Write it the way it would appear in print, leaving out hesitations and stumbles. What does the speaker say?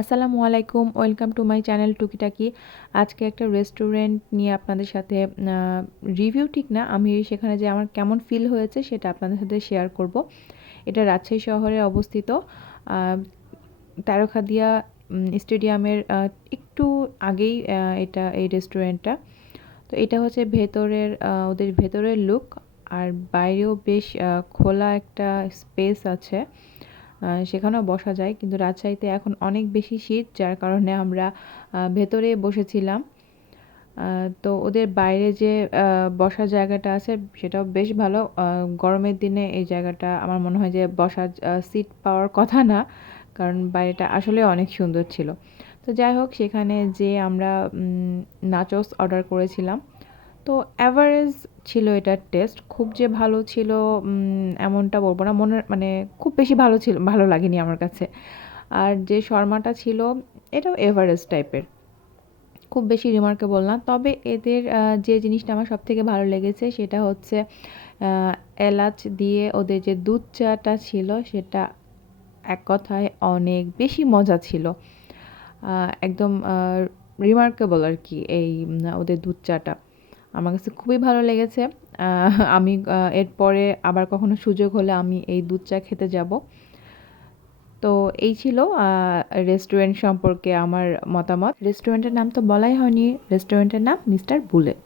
আসসালামু আলাইকুম, welcome to my channel টুকিটাকি। আজকে একটা রেস্টুরেন্ট নিয়ে আপনাদের সাথে রিভিউ ঠিক না, আমি সেখানে যে আমার কেমন ফিল হয়েছে সেটা আপনাদের সাথে শেয়ার করব। এটা রাজশাহী শহরে অবস্থিত, তারকাদিয়া স্টেডিয়ামের একটু আগেই এই রেস্টুরেন্টটা। তো এটা হচ্ছে ওদের ভেতরের লুক। আর বাইরেও বেশ খোলা একটা স্পেস আছে, সেখানেও বসা যায়। কিন্তু রাজশাহীতে এখন অনেক বেশি শীত, যার কারণে আমরা ভেতরে বসেছিলাম। তো ওদের বাইরে যে বসার জায়গাটা আছে সেটাও বেশ ভালো। গরমের দিনে এই জায়গাটা আমার মনে হয় যে বসার সিট পাওয়ার কথা না, কারণ বাইরেটা আসলে অনেক সুন্দর ছিল। তো যাই হোক, সেখানে যে আমরা নাচোস অর্ডার করেছিলাম। তো অ্যাভারেজ ছিল এটার টেস্ট, খুব যে ভালো ছিল এমনটা বলবো না, মানে খুব বেশি ভালো ছিল, ভালো লাগেনি আমার কাছে। আর যে শর্মাটা ছিল এটাও এভারেজ টাইপের, খুব বেশি রিমার্কেবল না। তবে এদের যে জিনিসটা আমার সবথেকে ভালো লেগেছে সেটা হচ্ছে এলাচ দিয়ে ওদের যে দুধ চাটা ছিল সেটা এক কথায় অনেক বেশি মজা ছিল। একদম রিমার্কেবল আর কি। ওদের দুধ চাটা আমার কাছে খুবই ভালো লেগেছে। আমি এরপরে আবার কখনো সুযোগ হলে আমি এই দুধ চা খেতে যাব। তো এই ছিল রেস্টুরেন্ট সম্পর্কে আমার মতামত। রেস্টুরেন্টের নাম তো বলাই হয়নি, রেস্টুরেন্টের নাম মিস্টার বুলেট।